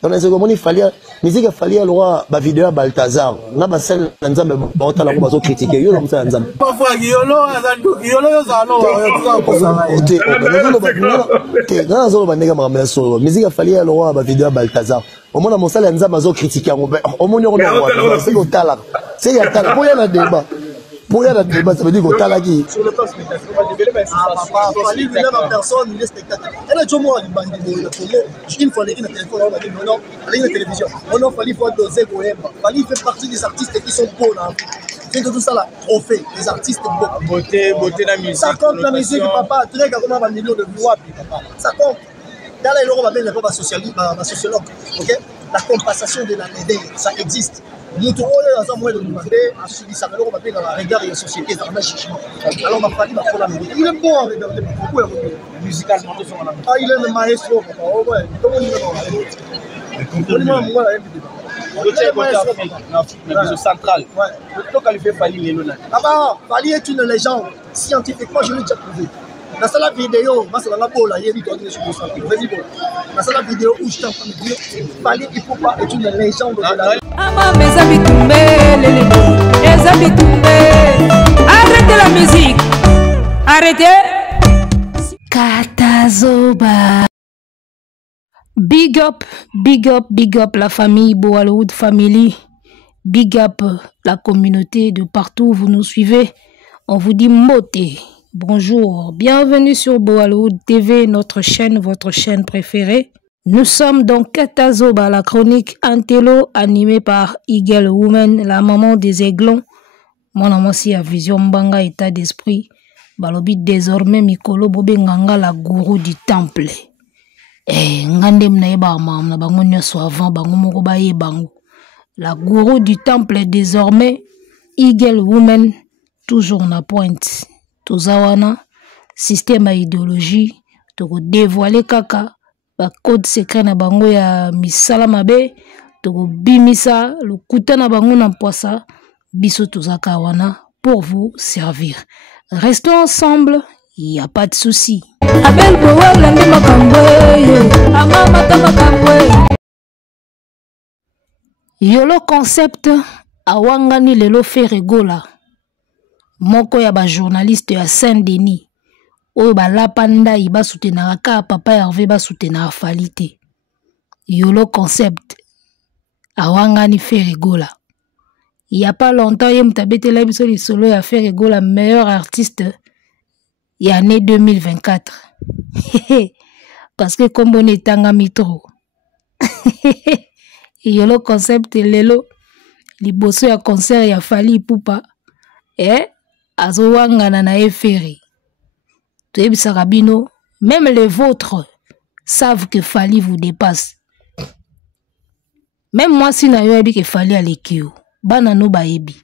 On a dit qu'il fallait musique fallait alors ba vidéo à Balthazar. Na ba scène nzambe ba otala ko bazo critiquer yo na mutsa nzambe. Pas fois yolo yo za no te na zo ba ndeka makambo so musique fallait alors ba vidéo à Balthazar. Au moins mon sala nzambe bazo critiquer au moins on a c'est otala. C'est ya tala pour y a débat. Pour y a débat ça veut dire otala qui sur le temps spectacle on va développer ça fallait venir en personne les spectateurs. Elle a tout moi une bande de une fois les téléphone on a dit non la télévision. On a fallu faut doser Goemba. Fallait faire partie des artistes qui sont beaux là. C'est tout ça là, on fait les artistes beaux. Beauté la musique. Ça compte la musique papa, très comme un million de vues papa. Ça compte. Dans les euros, on va mettre les sociologue, ok? La compensation de la dette, ça existe. Nous trouvons dans un moyen de demander à celui ça on va mettre dans la regard de la société dans le jugement. Alors on va parler de la musique. Il est bon avec beaucoup de musicalement. Ah, il est le maestro, papa. Oh ouais. Comment il est bon? Moi là, le central. Ouais. Le temps fait Fali Lelona. Ah bah, Fali est une légende. Scientifiquement, je l'ai déjà prouvé. Dans la vidéo, dans la vidéo où je t'en train de dire, Fali Ipupa est une légende de la vie. Arrêtez la musique. Arrêtez. Katazoba. Big up la famille Boalououd Family. Big up la communauté de partout où vous nous suivez. On vous dit moté. Bonjour, bienvenue sur Boalououd TV, notre chaîne, votre chaîne préférée. Nous sommes dans Katazoba, la chronique Antello, animée par Eagle Woman, la maman des aiglons. Mon amour si a vision mbanga état d'esprit. Balobi désormais Mikolo Bobe Nganga, la gourou du temple. Ngandem na yeba mam na bango nyoso avant bango moko ba yebango. La gourou du temple désormais Eagle Woman, toujours na pointe. Tozawana, système à idéologie, toko dévoiler kaka, ba code secret na bango ya misala mabe, toko bimisa, le kuta na bango na poisa, biso tozaka wana pour vous servir. Restons ensemble, il n'y a pas de souci. Yolo concept, awangani lelo Ferregola. Moko ya ba journaliste ya Saint-Denis oyo ba lapanda iba soutenaka ka papa Hervé ba soutenaka Falite. Yolo concept awangani Ferregola. Il y a pas longtemps ye mutabete la biso li solo ya Ferregola meilleur artiste ya année 2024. Parce que comme on est tanga mitro. Yolo concept lelo liboso ya concert ya Fali Ipupa azowangana na eferi. Toyebisa Rabino, même les vôtres savent que Fali vous dépasse. Même moi si na yoyebi que Fali alekio, bana no baebi.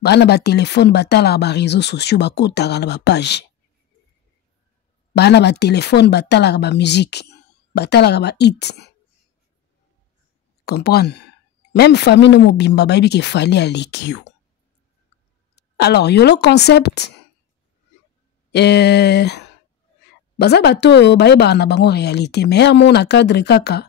Bana ba téléphone batala ba réseaux sociaux bakotaka na ba page. Bana ba téléphone batala ba musique, batala ba hit. Comprendre? Même famille no mobimba baebi que Fali alekio. Alors, yolo concept, baza bato baeba na bango réalité, mais à mon cadre kaka,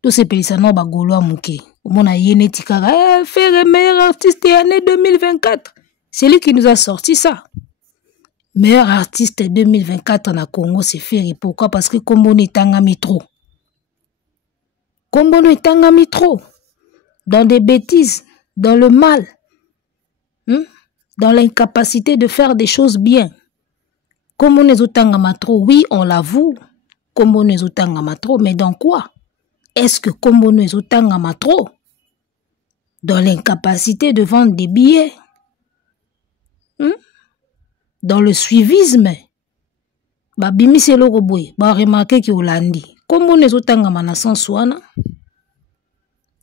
tout ces pelisa no bagolo amuke. Mon a yene tikaka, faire meilleur artiste année 2024. C'est lui qui nous a sorti ça. Meilleur artiste 2024 na Congo, c'est Ferry. Pourquoi? Parce que Kombono est tangami trop. Kombono est tangami trop. Dans des bêtises, dans le mal. Dans l'incapacité de faire des choses bien. Comme on est au Tangamatro, oui, on l'avoue. Comme on est au Tangamatro, mais dans quoi? Est-ce que comme on est au Tangamatro? Dans l'incapacité de vendre des billets? Dans le suivisme? Ba bimi se lo roboy, ba remarquer ki Olandi. Comme on est au Tangamana sans soana,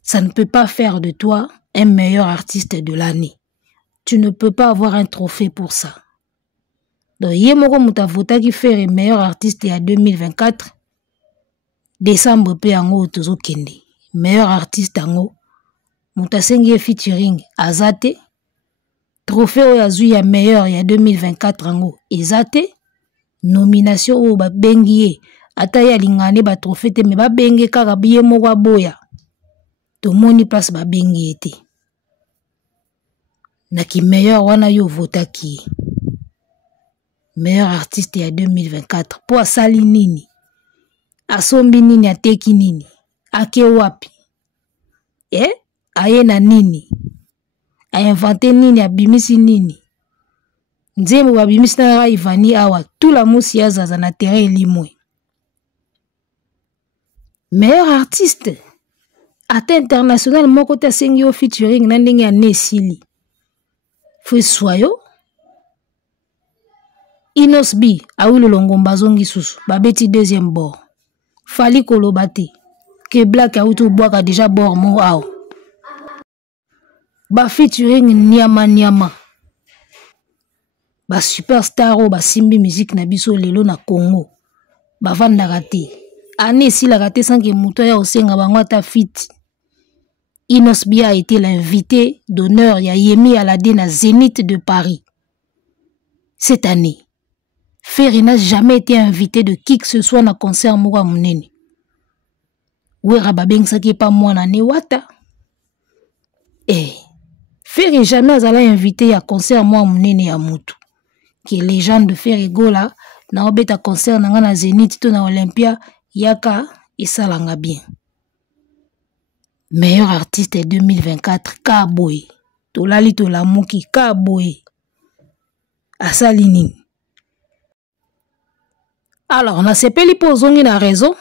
ça ne peut pas faire de toi un meilleur artiste de l'année. Tu ne peux pas avoir un trophée pour ça. Donc, Yemoko Moutavota qui fait le meilleur artiste en 2024. Décembre, Péango Tozo Kende. Meilleur artiste Ango. Moutasengi featuring Azate. Trophée Oyazuya meilleur en 2024 Ango. Ezate. Nomination au Bengie ata ya lingane ba trophée te me ba benge kaka biye moko boya to moni place ba benge ete na ki meilleur wana yo votaki meilleur artiste ya 2024 po asali nini asombi nini ateki nini ake wapi aye na nini ainventé nini abimisi nini nzembo babimisi na Ivani awa tout la musi azaza na terrain limwe meilleur artiste ata international moko te asengi yo featuring na ndenge ya nesili fwe swayo Inos B awilo longomba zongi susu babeti deuxième bord fali koloba te ke Black auto bwaka déjà bord mo aw ba featuring nyama ba superstar o ba simbi musique na biso lelo na Congo ba vandaka te ane esilaka te sanke moto ya osenga bango ata fit. Inos B a été l'invité d'honneur ya Yemi Alade na Zénith de Paris cette année. Ferry n'a jamais été invité de qui que ce soit na concert moko munene. Wera babeng saki pa mwana ne wata. Ferry jamais azala invité à concert moko munene ya mutu. Qui est légende de Ferry Gola na obeta concert nanga na Zénith to na Olympia yaka esalanga bien. Meilleur artiste 2024 Kaboy. Tolali tolamuki Kaboy. Asali nini? Alors, on a sepeli po zongi na raison.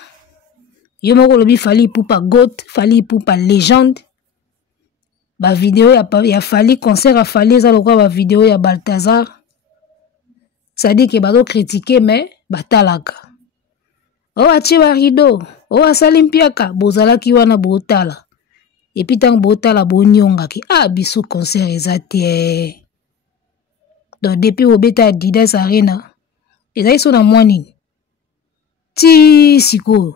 Yo moko lobi Fally Ipupa GOAT, Fally Ipupa légende. Ba vidéo ya Fally concert a Fally eza lokwa ba vidéo ya Balthazar. Ça dit que bazo critiquer mais batalaka. O achi ba rido, o asali mpiaka bozalaki wana botala. Et puis tant botala bonyonga ki biso concert ezate. Donc depuis obeta Adidas Arena, ezali so na mwani. Ti siko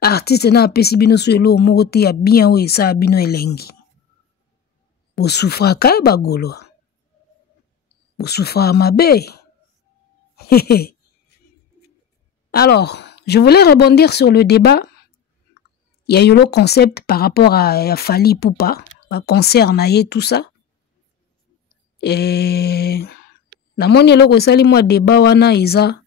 artiste na apesi bino suelo moko te ya bien o esa bino elengi. Bo souffra kay bagolo. Bo souffra mabe. Alors, je voulais rebondir sur le débat. Il y a eu le concept par rapport à Fally Ipupa, à concert naie tout ça. Et na moni loko sali moi débat wana isa.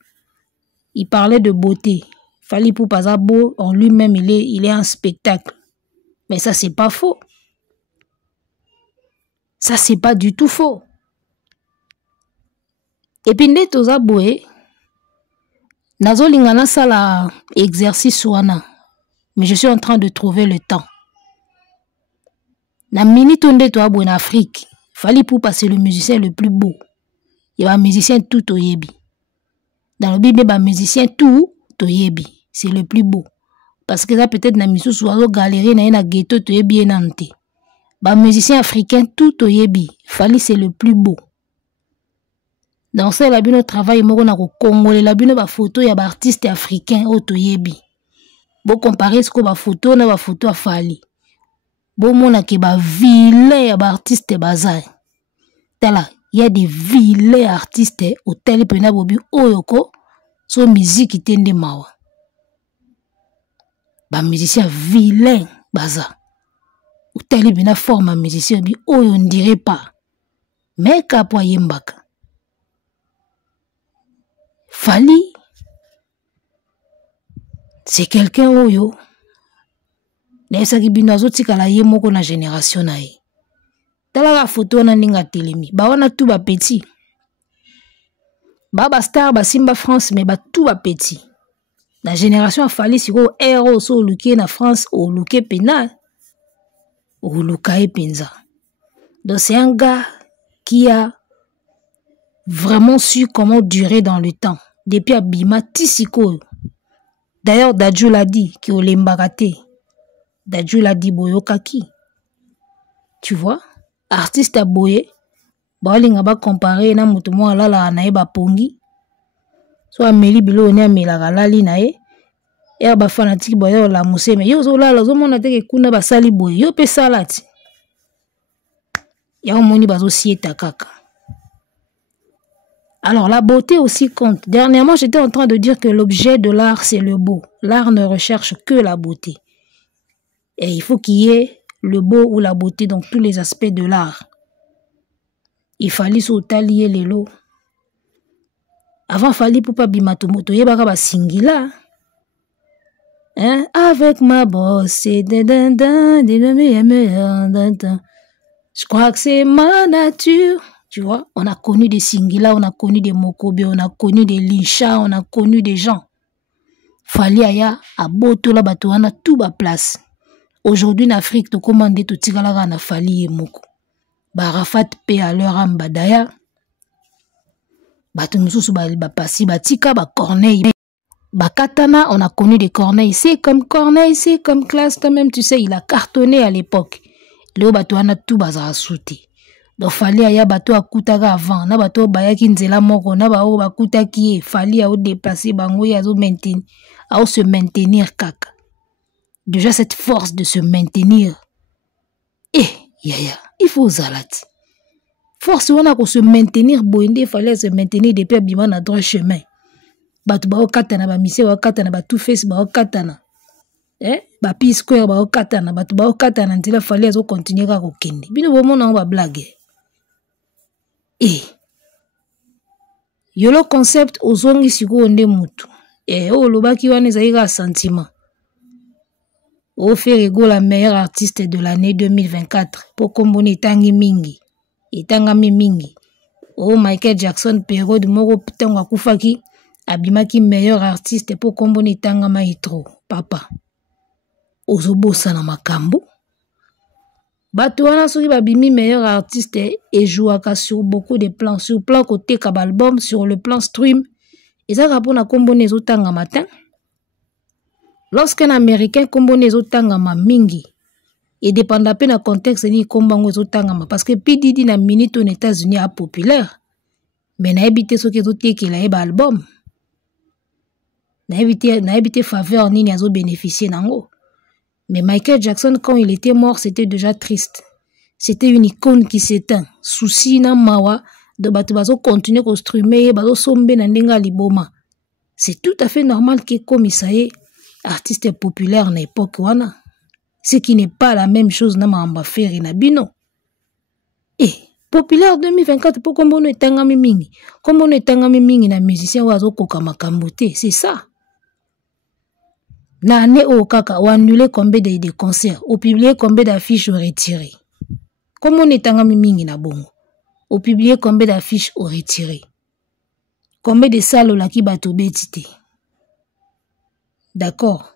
Il parlait de beauté. Fally Ipupa za beau en lui-même il est un spectacle. Mais ça c'est pas faux. Ça c'est pas du tout faux. Et puis nde toza boé nazo lingana sala exercice wana. Mais je suis en train de trouver le temps. Na minute nde toza boé en Afrique. Fally Ipupa c'est le musicien le plus beau. Il y a un musicien tout oyebi. Dans le Bible, il musicien tout toyebi. C'est le plus beau. Parce que ça peut-être na miso soazo galerie na ghetto toyebi nante. Ba musicien africain tout toyebi. Fally c'est le plus beau. Dans ça la bino travail moko na ko congolais la bino ba photo ya ba artiste africain o toyebi. Bo comparer ce ko ba photo na ba photo a Fally. Bo mona ke ba vilain ya ba artiste bazai. Tala il y a des vilains artistes au tel pena bobi oyoko so musique tende mawa. Ba musicien vilain baza. Au tel pena forme musicien bi oyo on dirait pas. Mais kapo yembaka. Fally c'est quelqu'un oyo. Nesa ki bino azotika la ye moko na génération na ye. Tala la photo na ninga telemi. Ba wana tout ba petit. Ba star ba Simba France mais ba tout ba petit. La génération a Fally siko héros so luké na France o luké pena. O lukae penza. Donc c'est un gars qui a vraiment su comment durer dans le temps. Depuis Abima Tisiko. D'ailleurs Dadju l'a dit qui o lembakate. Dadju l'a dit boyokaki. Tu vois? Artiste à boye, balinga ba comparer na mutu mo alala na ye ba pongi. So ameli bilo ne amela galali na ye. E ba fanatique boye la museme. Yo zo lala zo mona teke kuna ba sali boye. Yo pe salati. Ya omoni bazo sieta kaka. Alors, la beauté aussi compte. Dernièrement, j'étais en train de dire que l'objet de l'art, c'est le beau. L'art ne recherche que la beauté. Et il faut qu'il y ait le beau ou la beauté dans tous les aspects de l'art. Il fallait s'otalier les lots. Avant, il fallait pour pas bimatomoto. Il y a singila. Hein? Avec ma bosse, c'est je crois que c'est ma nature. Tu vois, on a connu des Singila, on a connu des Mokobe, on a connu des Licha, on a connu des gens. Fali aya, à Botola bato, on a tout bas place. Aujourd'hui, en Afrique, tu commandes tout tigala na Fali et Moko. Barafat pe à leur ambadaya. Bato mususu ba pasi batika ba Corneille. Bakatana, on a connu des Corneilles. C'est comme Corneille, c'est comme Classe, toi même, tu sais, il a cartonné à l'époque. Léo bato on a tout bazar souti. Donc fallait aya bato akutaka avant, na bato bayaki nzela moko, na bao bakutaki fallait au déplacer bango ya zo maintenir, à se maintenir kaka. Déjà cette force de se maintenir. Il faut zalati. Force on a ko se maintenir boende, fallait se maintenir depuis bima na droit chemin. Bato bao katana ba mise ba katana ba tout face ba katana. Ba pi square ba katana bato ba katana ntila fallait azo continuer ka ko kende. Bino bo mona ba blague. Yolo concept ozongi siko onde mutu. O lobaki wana ezalika sentiment. O fait la meilleure artiste de l'année 2024 pour komboni tangi mingi. Itangami mingi. O Michael Jackson période moko pitango akufaki abimaki meilleur artiste pour komboni tangama itro papa. Ozobosa na makambo. Bato wana soki babimi meilleur artiste et jouaka sur beaucoup de plans, sur le plan côté album, sur le plan stream. Et ça rapona komboni ezotanga matin. Lorsqu'un américain komboni ezotanga ma mingi et dépendant pe na contexte ni kombango ezotanga ma parce que PDD na minute aux États-Unis a populaire. Mais na ebité soki ezoteki la eba album. Na ebité faveur nini azo bénéficier nango. Mais Michael Jackson, quand il était mort, c'était déjà triste. C'était une icône qui s'éteint. Souci na mawa de batubazo continuer à streamer, bazo sombe na ndenga liboma. C'est tout à fait normal que comme ça y est, artiste populaire à l'époque wana. Ce qui n'est pas la même chose na mamba faire na bino. Populaire 2024 pour kombono etangami mingi. Kombono etangami mingi na musicien wazo koka makambote, c'est ça. Na année au kaka, ou annulé combien de concerts, ou publié combien d'affiches ou retiré. Comme on est en mingi na bongo, ou publié combien d'affiches ou retiré. Combien de salles ou la ki bato betite. D'accord.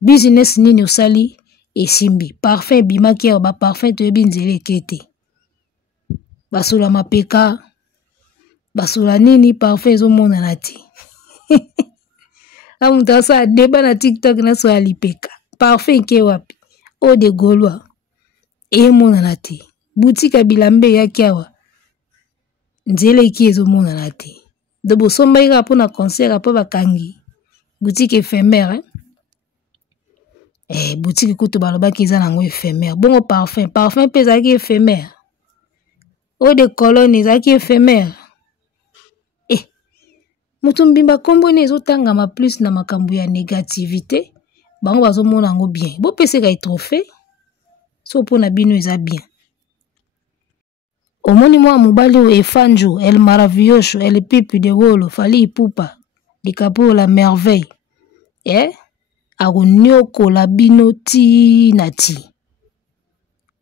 Business nini osali et simbi. Parfait bima kia ba parfait to ebinzele kete. Basula mapeka. Basula nini parfait zo mona nati. Amuta sa débat na TikTok na so alipeka. Parfait ke wapi. O de Gaulois. E mona nati. Boutique bilambe ya kiawa. Nzele ki ezo mona nati. Dobo somba ira pona concert apo bakangi. Boutique éphémère. Boutique kuto baloba ki za nango éphémère. Bongo parfum. Parfum pesa ki éphémère. O de cologne ezaki éphémère. Mutumbimba kombo ne ezotanga ma plus na makambo ya négativité. Bango bazomona ngo bien. Bo pese ka trophée. So pona bino eza bien. Omoni mwa mobali o efanjo, el maravilloso, el pipi de wolo, fali ipupa. Dikapo la merveille. Agonyoko la bino ti na ti.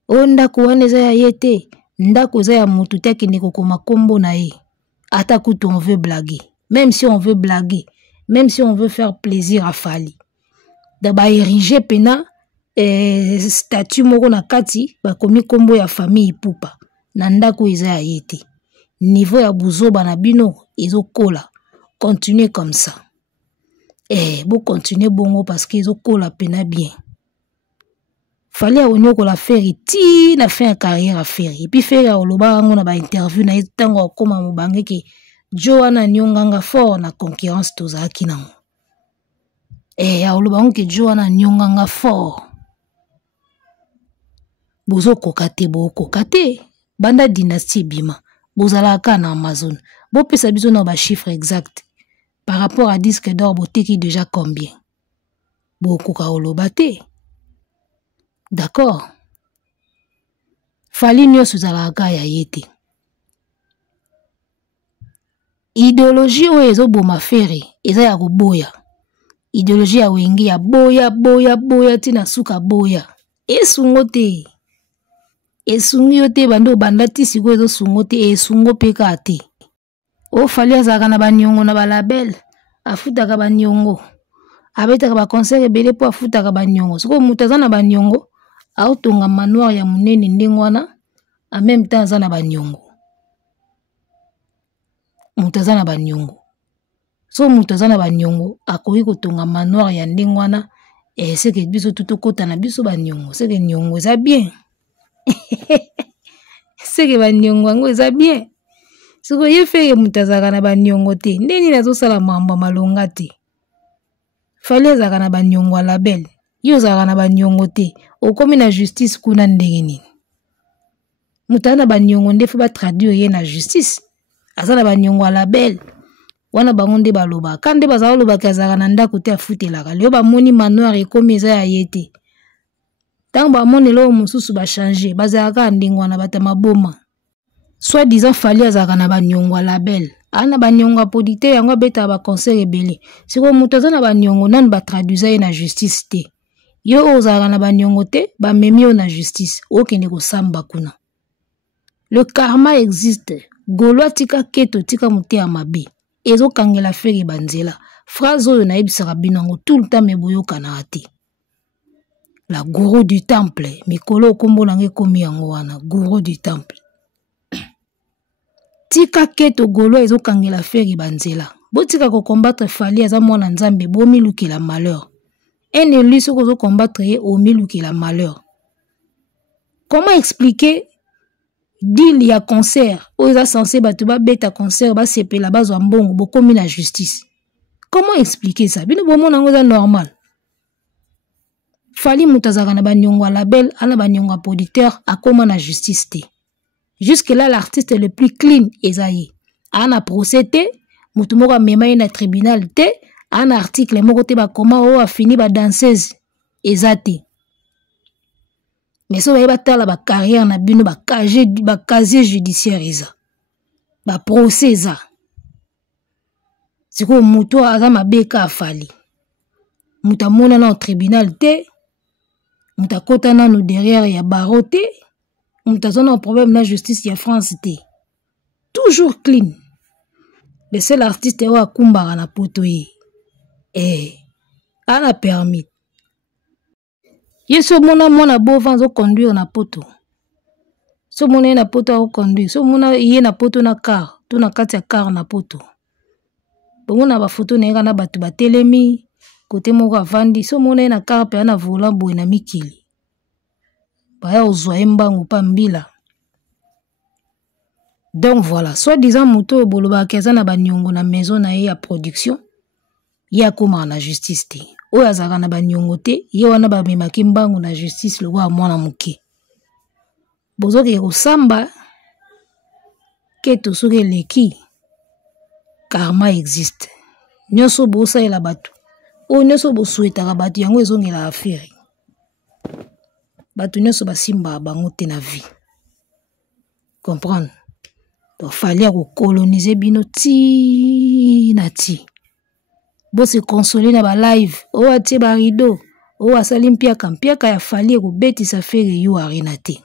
Onda kuwane eza ya yete. Ndako eza ya mutu te akende koma kombo na ye. Ata kutu on veut blaguer. Même si on veut blaguer, même si on veut faire plaisir à Fali. D'abord ériger pena statut moko na kati ba komi kombo ya famille ipupa. Na ndako eza ya yete. Niveau ya buzoba na bino ezokola. Continuez comme ça. Bon continuez bongo parce que ezokola pena bien. Fallait onyoko la faire ti na fin carrière à faire. Et puis faire oloba ngo na ba interview na etango akoma mobange ke Joana nyonganga fort na concurrence tozaki nango. Ya oloba ngo ke Joana nyonganga fort. Bozo kokate bo kokate banda dynastie bima. Bozalaka na Amazon. Bon, peut ça besoin d'un chiffre exact. Par rapport à disque d'or, beauté qui déjà combien? Beaucoup kaolobate. D'accord. Fali nyo suzalaka ya yete. Idéologie o ezo boma fere, eza ya koboya. Idéologie ya wengi ya boya tina suka boya. Esungo te. Esungi yo te bando bandati siko ezo sungo te esungo peka te. O fali azaka na banyongo na balabel, afutaka banyongo. Abetaka ba conseil ebele po afutaka banyongo. Siko mutu aza na banyongo, aotonga manoir ya munene ndenge wana, en même temps aza na banyongo. Mutu aza na banyongo. So mutu aza na banyongo, akoki kotonga manoir ya ndenge wana, seke biso tutokota na biso banyongo. Seke nyongo eza bien. Seke banyongo yango eza bien. Siko ye feye mutu azaka na banyongo te, ndeni nazosala mambo malonga te. Fali azaka na banyongo a label. Yo azaka na banyongo te, okomi na justice kuna ndenge nini. Mutu na banyongo ndefu ba traduire ye na justice. Aza na banyongo a label. Wana bango nde baloba. Kande bazala loba kazaka na ndako te afutelaka. Leo bamoni manoir ekomi eza ya yete. Tango bamoni leo mususu ba changer, bazalaka ndenge wana bata maboma. Soit disant Fali azaka na banyongo a label. Ana banyongo apodite yango beta ba conseil ebele. Siko mutu aza na banyongo nani ba traduisa ye na justice te. Yo ozaka na banyongo te, ba memi yo na justice. Okende kosamba kuna. Le karma existe. Golo tika keto tika mutu ya mabe. Ezo kangela fere banzela. Phrase oyo na yebisaka binango tout le temps meboyoka na ate. La gourou du temple. Mikolo kombo nange komi yango wana. Gourou du temple. Tika keto golo ezo kangela fere banzela. Botika ko combattre Fali aza mwana nzambe bomi lukela malheur. Un élu soko zo combattre ye omi lukela malheur. Comment expliquer deal ya concert o eza censé batu ba beta concert ba sepela bazwa mbongo bokomi na justice? Comment expliquer ça? Bino bomona ngo za normal. Fali mutazaka na banyongo a label, ana banyongo a producteur akoma na justice te. Jusque là l'artiste le plus clean ezaye. Ana procès te, mutu moko amema ye na tribunal te, ana article moko te ba koma o a fini ba danseuse ezate. Mais so ba tala ba carrière na bino ba casier judiciaire eza. Ba procès eza. Siko mutu aza mabeka afali. Muta mona na au tribunal te, muta kota na no derrière ya barreau te. Muta zona un problème na justice ya France te. Toujours clean. Le seul artiste wa kumbara na poto ye. Ana permis. Yeso mona mona bovan zo conduire na poto. So mona na poto a conduire. So mona ye na poto na car. To na kati ya car na poto. Bomona ba photo na na batu ba telemi. Kote moko avandi. So mona na car pe na volant boy na mikili. Baya ozwa mbangu pa mbila. Donc voilà, soit disant muto boloba keza na banyongo na maison na ye ya production, ya koma na justice te. O azaka na banyongo te, ye wana ba memaki mbangu na justice lo wa mwana muke. Bozoke kosamba keto soke leki. Karma existe. Nyoso bosa ela batu. O nyoso bosuetaka batu yango ezongela affaire. Batu nyoso basimba bango te na vie. Comprendre? Donc fallait coloniser bino ti na ti. Bo se consoler na ba live, o atie ba rideau, o asali mpiaka ya fallait ko betisa fere yo arena te.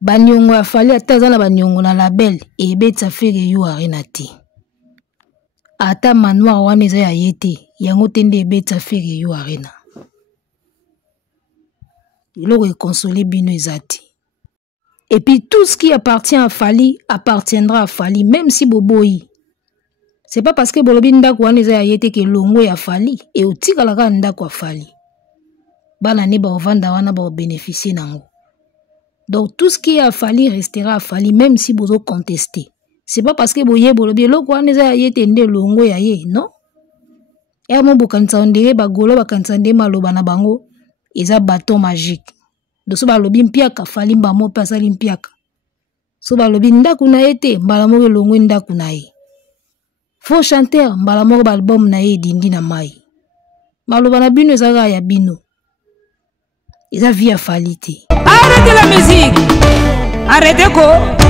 Banyongo ya fallait ataza na banyongo na label e betisa fere yo arena te. Ata manoir wana eza ya yete, yango tende e betisa fere yo arena. Iloko e consoler bino ezati. Et puis tout ce qui appartient à Fali appartiendra à Fali, même si Boboyi. C'est pas parce que Bolobi ndako wana eza ya yete ke longo ya Fali et otika la ndako ya Fali. Bana ne ba ovanda wana ba bénéficier nango. Donc tout ce qui est à Fali restera à Fali, même si bozo contester. C'est pas parce que boye Bolobi loko wana eza ya yete nde longo ya ye, non? Et mo bokanisa ondere ba golo bakanisa nde maloba na bango eza bâton magique. Doso ba lobi mpiaka Fali mba mo pasali mpiaka. so balobi ndaku na ye te mbala moko elongwe ndaku na ye. Faux chanteur mbala moko balbum na ye dindi na mai. Maloba na bino ezaka ya bino. Eza vie ya Fally te. Arrêtez la musique. Arrêtez quoi?